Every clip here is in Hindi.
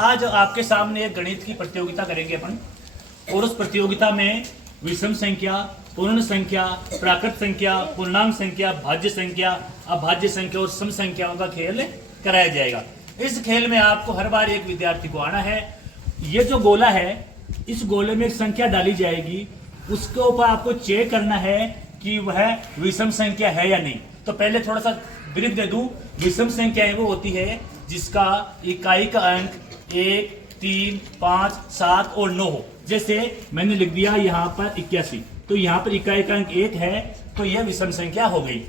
आज आपके सामने एक गणित की प्रतियोगिता करेंगे अपन, और उस प्रतियोगिता में विषम संख्या, पूर्ण संख्या, प्राकृत संख्या, पूर्णांक संख्या, भाज्य संख्या, अभाज्य संख्या और सम संख्याओं का खेल कराया जाएगा। इस खेल में आपको हर बार एक विद्यार्थी को आना है। ये जो गोला है, इस गोले में एक संख्या डाली जाएगी, उसके ऊपर आपको चेक करना है कि वह विषम संख्या है या नहीं। तो पहले थोड़ा सा ब्रीफ दे दूं। विषम संख्याएं वो होती है जिसका इकाई का अंक 1, 3, 5, 7 और 9 हो। जैसे मैंने लिख दिया यहाँ पर 81, तो यहाँ पर इकाई का अंक 1 है, तो यह विषम संख्या हो गई।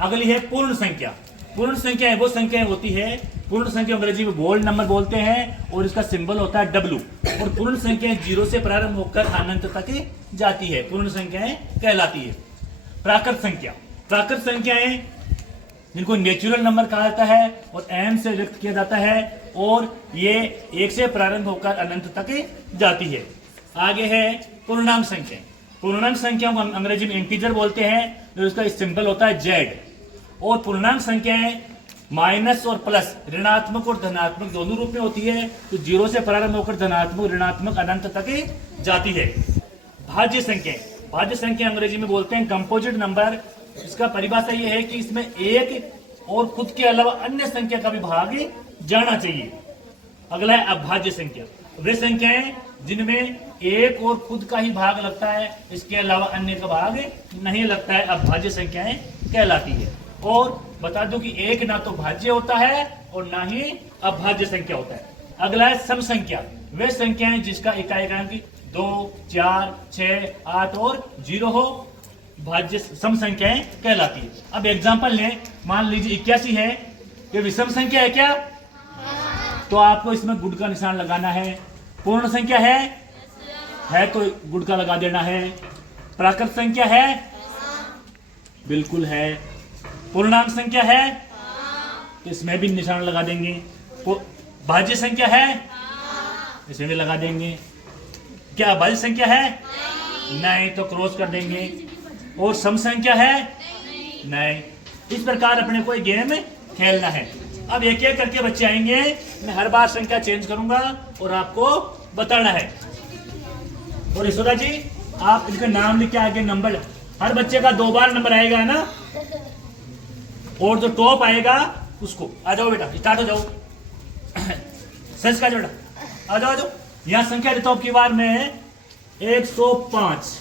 अगली है पूर्ण संख्या। पूर्ण संख्या वो संख्याएं होती है, पूर्ण संख्या अंग्रेजी में होल नंबर बोलते हैं और इसका सिंबल होता है W। और पूर्ण संख्याएं 0 से प्रारंभ होकर अनंत तक जाती है, पूर्ण संख्याएं कहलाती है। प्राकृत संख्या, प्राकृत संख्याएं जिनको नेचुरल नंबर कहा जाता है और m से व्यक्त किया जाता है, और ये 1 से प्रारंभ होकर अनंत तक जाती है। आगे है पूर्णांक संख्या। पूर्णांक संख्याओं को अंग्रेजी में इंटीजर बोलते हैं, जो इसका सिंबल होता है Z। और पूर्णांक संख्याएं माइनस और प्लस, ऋणात्मक और धनात्मक दोनों रूप में होती है, तो 0 से प्रारंभ होकर धनात्मक ऋणात्मक अनंत तक जाती है। भाज्य संख्या, भाज्य संख्या अंग्रेजी में बोलते हैं कंपोजिट नंबर। इसका परिभाषा यह है कि इसमें एक और खुद के अलावा अन्य संख्या का भी भाग जाना चाहिए। अगला है अभाज्य संख्या। वे संख्याएं जिनमें एक और खुद का ही भाग लगता है, इसके अलावा अन्य का भाग नहीं लगता है, अभाज्य संख्याएं कहलाती है। और बता दूं कि एक ना तो भाज्य होता है और ना ही अभाज्य संख्या होता है। अगला है सम संख्या। वे संख्याएं जिसका इकाई का अंक 2, 4, 6, 8 और 0 हो, भाज्य सम संख्याएं कहलाती है। अब एग्जांपल लें, मान लीजिए 81 है, ये विषम संख्या है क्या? तो आपको इसमें गुड का निशान लगाना है। पूर्ण संख्या है तो गुड का लगा देना है। प्राकृत संख्या है, बिल्कुल है। पूर्णांक संख्या है, तो इसमें भी निशान लगा देंगे। भाज्य संख्या है, इसमें भी लगा देंगे। क्या भाज्य संख्या है? नहीं, तो क्रॉस कर देंगे। और सम संख्या है? नहीं। इस प्रकार अपने को गेम खेलना है। अब एक एक करके बच्चे आएंगे, मैं हर बार संख्या चेंज करूंगा और आपको बताना है। और यशोदा जी, आप इनका नाम लिख के आगे नंबर, हर बच्चे का 2 बार नंबर आएगा ना, और जो टॉप आएगा उसको। आ जाओ बेटा, स्टार्ट हो जाओ। सच का बेटा, आ जाओ आ जाओ। यहां संख्या देता हूं आपकी बार में 105।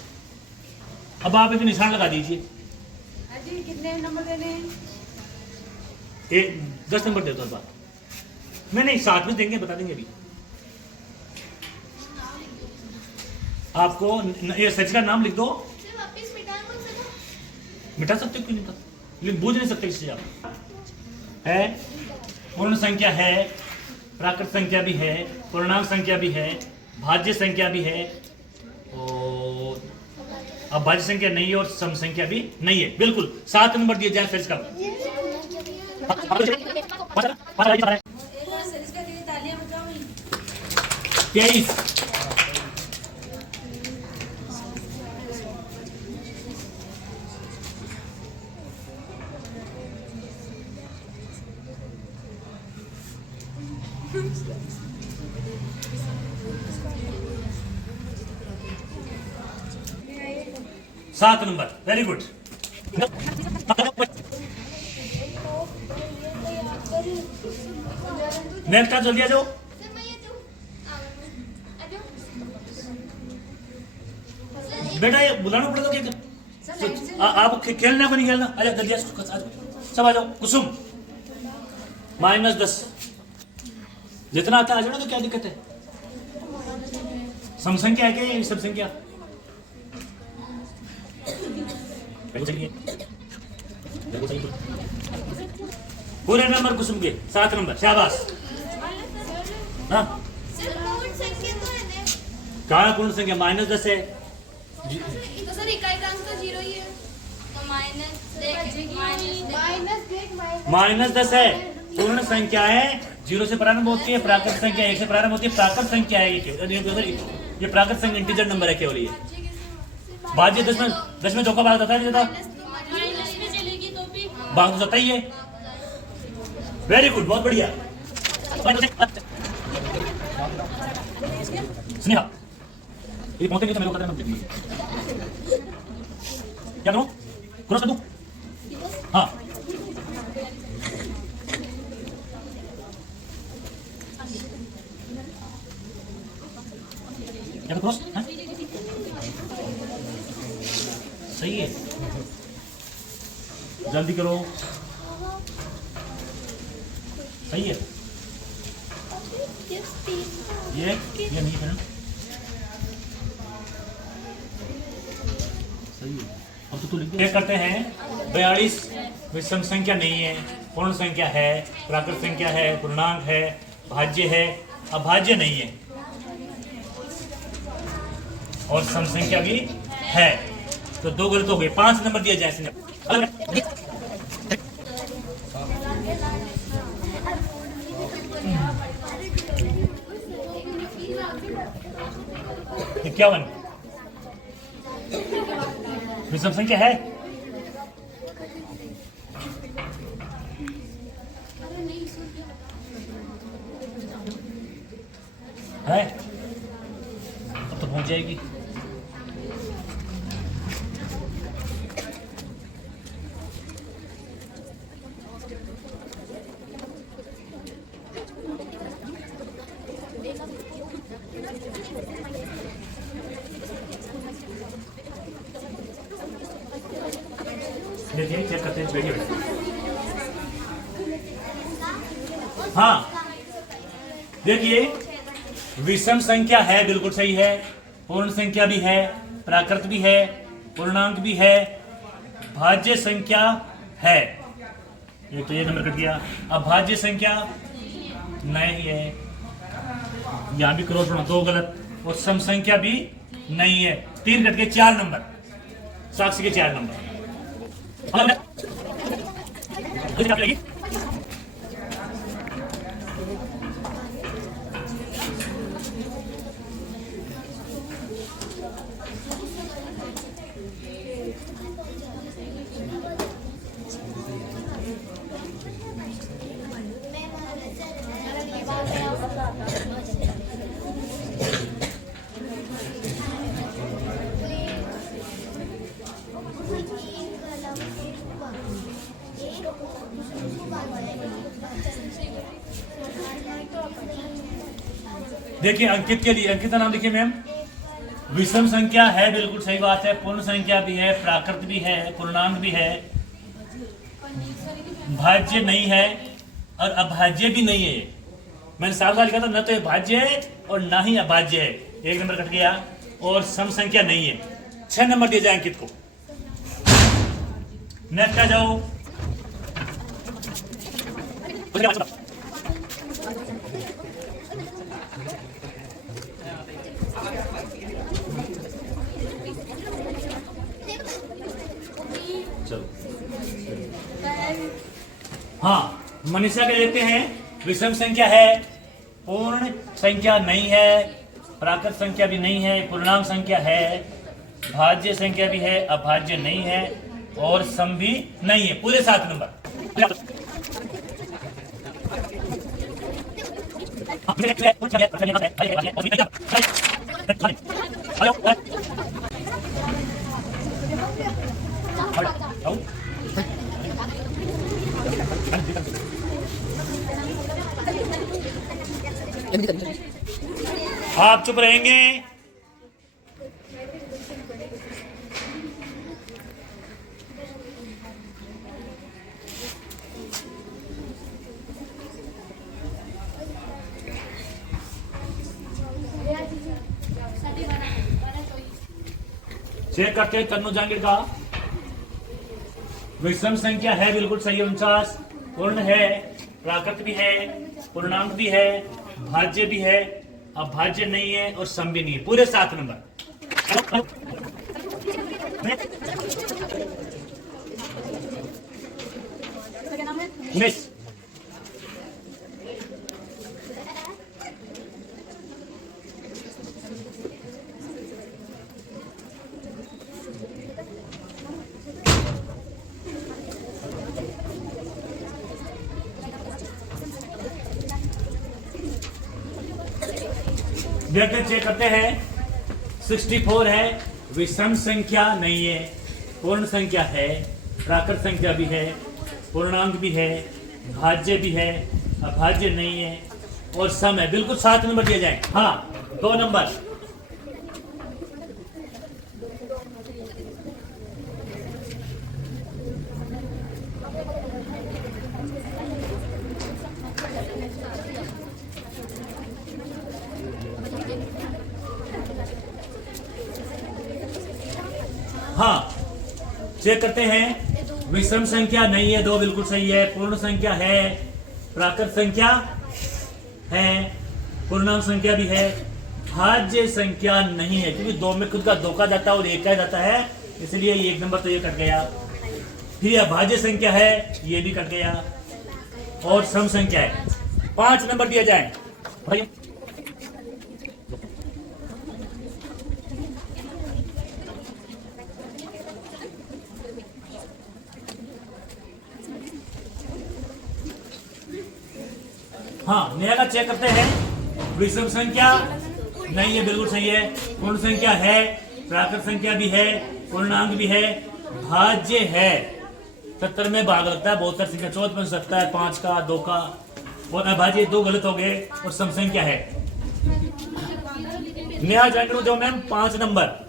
अब आप इसे निशान लगा दीजिए। कितने नंबर देने हैं? 10 नंबर देता हूं। नहीं, साथ में देंगे, बता देंगे अभी आपको। ये सच का नाम लिख दो। मिटा सकते हो, क्यों नहीं मिटा? लेकिन बूझ नहीं सकते इससे आप। है, पूर्ण संख्या है, प्राकृत संख्या भी है, पूर्णांक संख्या भी है, भाज्य संख्या भी है, और अभाज्य संख्या नहीं है, और सम संख्या भी नहीं है। बिल्कुल 7 नंबर दिए जाए फिर का। 23। सात नंबर, वेरी गुड। नेक्स्ट जल्दी आ जाओ। बेटा ये बुलाना पड़ेगा क्या? आप खेलना को नहीं खेलना? आ जाओ जल्दी, सब आ जाओ। कुसुम -10, जितना आता आ जाओ ना, तो क्या दिक्कत है? सम संख्या है क्या ये सब संख्या? पूरे नंबर कुसुम के 7 नंबर, शाबाश। हाँ, कहा पूर्ण संख्या? -10 है। तो सर इकाई का अंक तो 0 ही है, तो -10 है। पूर्ण संख्या है, 0 से प्रारंभ होती है, प्राकृत संख्या 1 से प्रारंभ होती है। प्राकृत संख्या है ये प्राकृत संख्या इंटीजर नंबर है केवल। ये भाज्य 10 में धोखा भाग जाता है, भाग तो जाता ही है। वेरी गुड, बहुत बढ़िया। स्नेहा ये पहुंचेंगे तो मेरे को पता है मैं देखूंगा। क्या करूं? क्रॉस कर दूं? हाँ क्या क्रॉस? हाँ? सही है, जल्दी करो। सही है, ये नहीं है ना? सही है। अब तो तू लिख दे। करते हैं 42 विषम संख्या नहीं है, पूर्ण संख्या है, प्राकृत संख्या है, पूर्णांक है, भाज्य है, अभाज्य नहीं है और सम संख्या भी है। तो दो गलत हो गए, 5 नंबर दिया जाए इसने। इक्यावन विषम संख्या है? है, अब तो पहुंच जाएगी। देखिए चेक करते हैं, बैठिए। हाँ देखिए, विषम संख्या है, बिल्कुल सही है। पूर्ण संख्या भी है, प्राकृत भी है, पूर्णांक भी है, भाज्य संख्या है। ये तो ये नंबर कट गया। अभाज्य संख्या नहीं है, यहां भी क्रॉस होना, 2 गलत। और सम संख्या भी नहीं है, 3 कट के 4 नंबर। साक्षी के 4 नंबर। देखिए अंकित के लिए, अंकित का नाम लिखिए मैम। विषम संख्या है, बिल्कुल सही बात है। पूर्ण संख्या भी है, प्राकृत भी है, पूर्णांक भी है, भाज्य नहीं है और अभाज्य भी नहीं है। मैंने साफ साफ लिखा था, न तो ये भाज्य है और ना ही अभाज्य है। 1 नंबर कट गया। और सम संख्या नहीं है। 6 नंबर दिए जाए अंकित को। नेक्स्ट आ जाओ। हाँ मनीषा के देखते हैं। विषम संख्या है, पूर्ण संख्या नहीं है, प्राकृत संख्या भी नहीं है, पूर्णांक संख्या है, भाज्य संख्या भी है, अभाज्य नहीं है और सम भी नहीं है। पूरे 7 नंबर। आप चुप रहेंगे? चेक करते हैं तन्नू जहांगीर का। विषम संख्या है, बिल्कुल सही 49। पूर्ण है, प्राकृत भी है, पूर्णांक भी है, भाज्य भी है, अभाज्य नहीं है और सम भी नहीं है। पूरे 7 नंबर। मिस देखते चेक करते हैं। 64 है, विषम संख्या नहीं है, पूर्ण संख्या है, प्राकृत संख्या भी है, पूर्णांक भी है, भाज्य भी है, अभाज्य नहीं है और सम है। बिल्कुल 7 नंबर दिए जाए। हाँ 2 नंबर। हाँ चेक करते हैं। विषम संख्या नहीं है, 2 बिल्कुल सही है। पूर्ण संख्या है, प्राकृत संख्या है, पूर्णांक संख्या भी है, भाज्य संख्या नहीं है क्योंकि 2 में खुद का धोखा जाता है और 1 का जाता है, इसलिए ये 1 नंबर तो ये कट गया। फिर यह भाज्य संख्या है, ये भी कट गया और सम संख्या है। 5 नंबर दिया जाए भाई। हाँ नया का चेक करते हैं। विषम संख्या नहीं है, बिल्कुल सही है। पूर्ण संख्या है, प्राकृत संख्या भी है, पूर्णांक भी है, भाज्य है। 70 में भाग लगता है, बहुत संख्या 14 बन सकता है, 5 का 2 का, और अभाज्य 2 गलत हो गए और सम संख्या है। नया जाएंगे जो मैम 5 नंबर।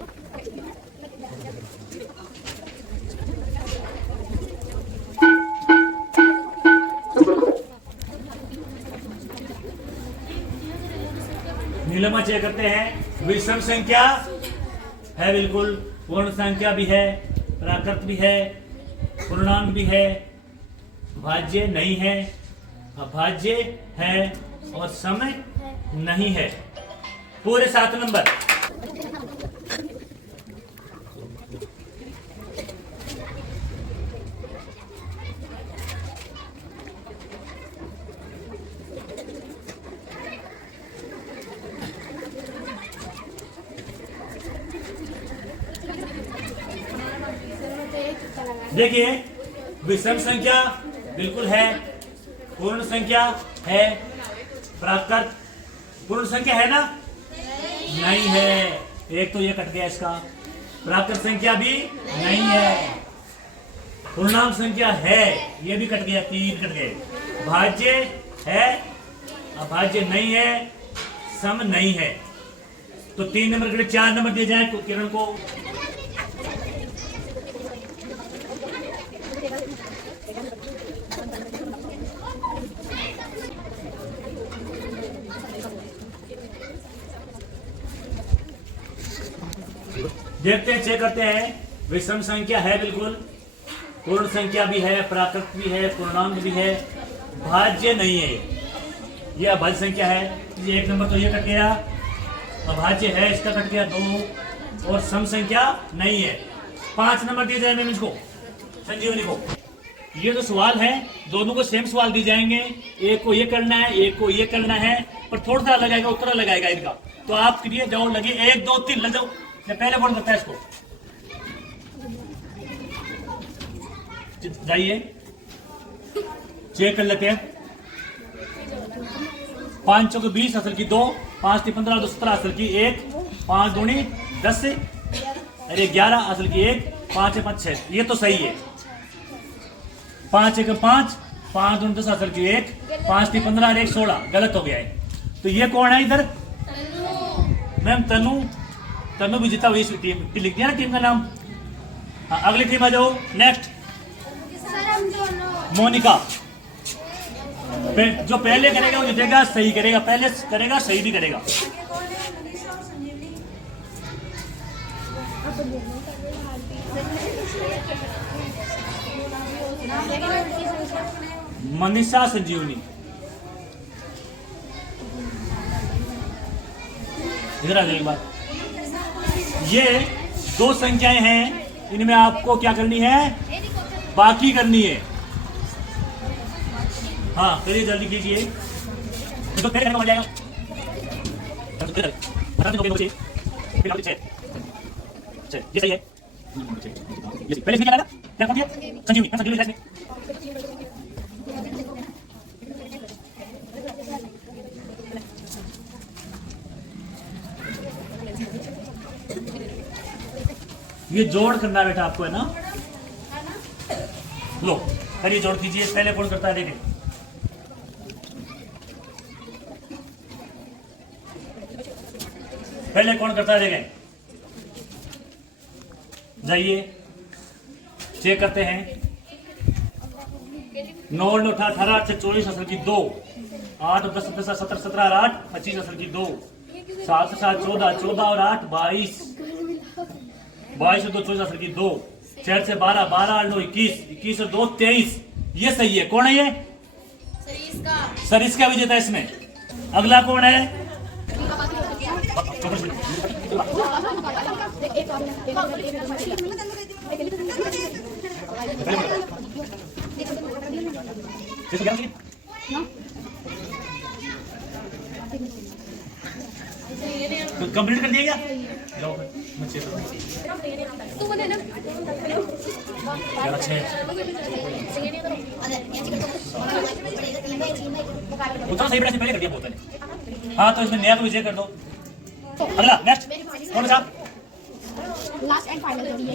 नीलमा चेक करते हैं। विषम संख्या है बिल्कुल, पूर्ण संख्या भी है, प्राकृत भी है, पूर्णांक भी है, भाज्य नहीं है, अभाज्य है और समय नहीं है। पूरे 7 नंबर। देखिए विषम संख्या बिल्कुल है, पूर्ण संख्या है, प्राकृत पूर्ण संख्या है ना, नहीं है, एक तो ये कट गया इसका। प्राकृत संख्या भी नहीं है, पूर्णांक संख्या है, ये भी कट गया, 3 कट गए। भाज्य है, अभाज्य नहीं है, सम नहीं है। तो 3 नंबर के लिए 4 नंबर दिए जाए किरण को। देखते हैं, चेक करते हैं। विषम संख्या है बिल्कुल, पूर्ण संख्या भी है, प्राकृत भी है, पूर्णांक भी है, भाज्य नहीं है। ये अभाज्य संख्या है, ये 1 नंबर तो ये कट गया। अभाज्य है, इसका कट गया 2 और सम संख्या नहीं है। 5 नंबर दिए जाए मैम इसको, संजीवनी को। ये जो सवाल है दोनों को सेम सवाल दिए जाएंगे, एक को ये करना है, एक को ये करना है, पर थोड़ा सा लगाएगा, उत्तर लगाएगा इनका। तो आपके लिए जाओ लगे 1 2 3 लग जाओ। मैं पहले बोल सकता है इसको, जाइए चेक कर लेते हैं। 5 चौके 20 असल की 2, 5 3 15 2 17 असल की 1, 5 दूनी 10 अरे 11 असल की 1, 5 5 6, ये तो सही है। 5 1 5, 5 दूनी 10 असल की 1, 5 3 15 और 1 16, गलत हो गया है। तो ये कौन है इधर? मैम तनु। तनु भी जीता हुई टीम लिख दिया ना टीम का नाम। हाँ, अगली टीम आ जाओ। नेक्स्ट मोनिका। जो पहले करेगा वो जीतेगा, सही करेगा, पहले करेगा सही भी करेगा। मनीषा संजीवनी। इधर आ जाइए एक बात। ये 2 संख्याएं हैं, इनमें आपको क्या करनी है? बाकी करनी है। हाँ करिए, जल्दी कीजिए। तो पहले हो जाएगा। ये सही है। पहले इसमें क्या लगा? क्या कर दिया? संजीवनी। संजीवनी ये जोड़ करना है बेटा आपको, है ना। लो करिए, जोड़ कीजिए। पहले कौन करता है देखिए। पहले कौन करता है देखें, जाइए चेक करते हैं। 9 और 18 8 से 24 असल की 2, 8 और 10 17 17 और 8 25 असल की 2, 7 से 7 14 14 और 8 22, 22 और 2 24 असल की 2, 4 से 12 12 और 9 21, 21 और 2 23। ये सही है। कौन है ये? सरिस्का विजेता इसमें। अगला कौन है? कंप्लीट कर दिया क्या? जाओ यार, अच्छे उतना सही से पहले कर दिया बहुत पहले। हाँ तो इसमें नया को विजय कर दो। अगला नेक्स्ट कौन सा? लास्ट एंड फाइनल जोड़ी है।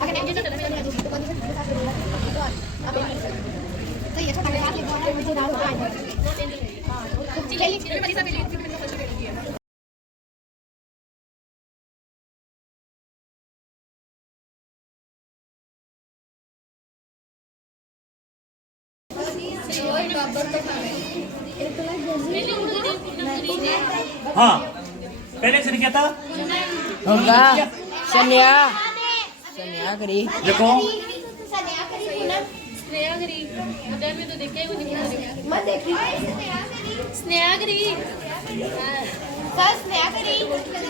अगर एंड तो ये छोटा बात है, मुझे रात को आएगा। हाँ पहले से क्या था? होगा सन्या सन्या करी देखो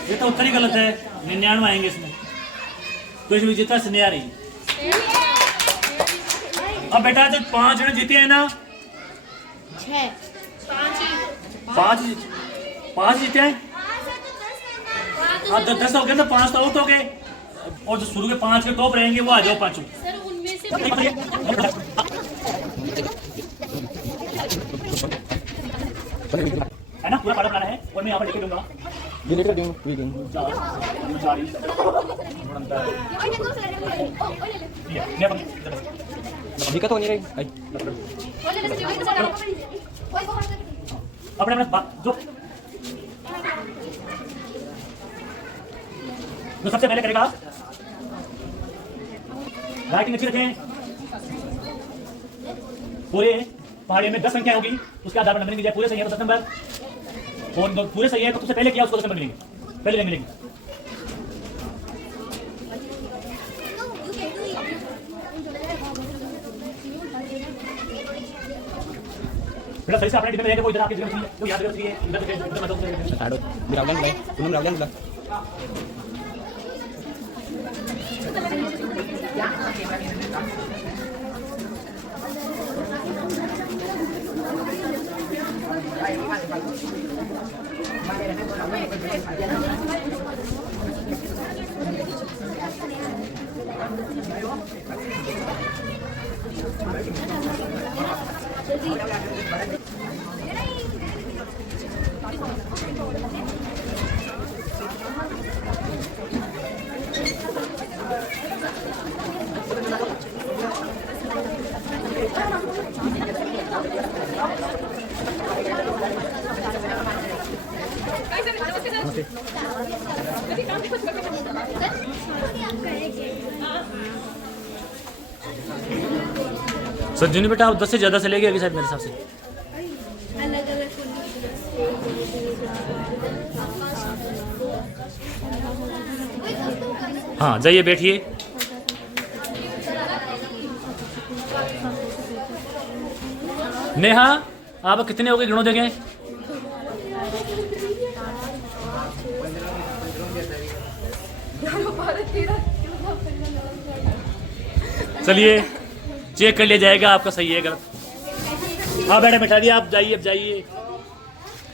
ये तो उत्तर ही गलत है। 99 आएंगे इसमें, तो इसमें जीता स्नेहा रही। अब बेटा जो 5 जने जीते हैं ना, 5 जीते हैं। हाँ 10 हो गए तो 5 तो आउट हो गए, और जो शुरू के 5 के टॉप रहेंगे वो आ जाओ पांचों। है ना, पूरा पारा बनाना है और मैं यहाँ पर लिख दूंगा। ये लेकर दूंगा वीडियो दिक्कत हो नहीं रही आई अपने जो सबसे पहले करेगा, राइटिंग अच्छी रखें। पूरे पहाड़ी में 10 संख्या होगी, उसके आधार पर नंबर मिलेंगे। पूरे सही है तो 10 नंबर, और पूरे सही है तो सबसे पहले किया उसको 10 नंबर मिलेंगे, पहले मिलेंगे। बेटा सही से अपने डिब्बे में लेके वो इधर आके जगह चाहिए, वो याद कर चाहिए इधर मत साडो बिरावलन बुलाए पूनम रावलन बुला संजीवनी बेटा आप 10 से ज्यादा चले गए शायद मेरे हिसाब से। हाँ जाइए बैठिए। नेहा आप कितने हो गए गिनो देखें। चलिए चेक कर लिया जाएगा आपका सही है गलत। हाँ बेटा बैठा दिया, आप जाइए, अब जाइए।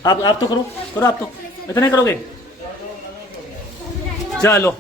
आप तो करो आप तो इतने करोगे, चलो।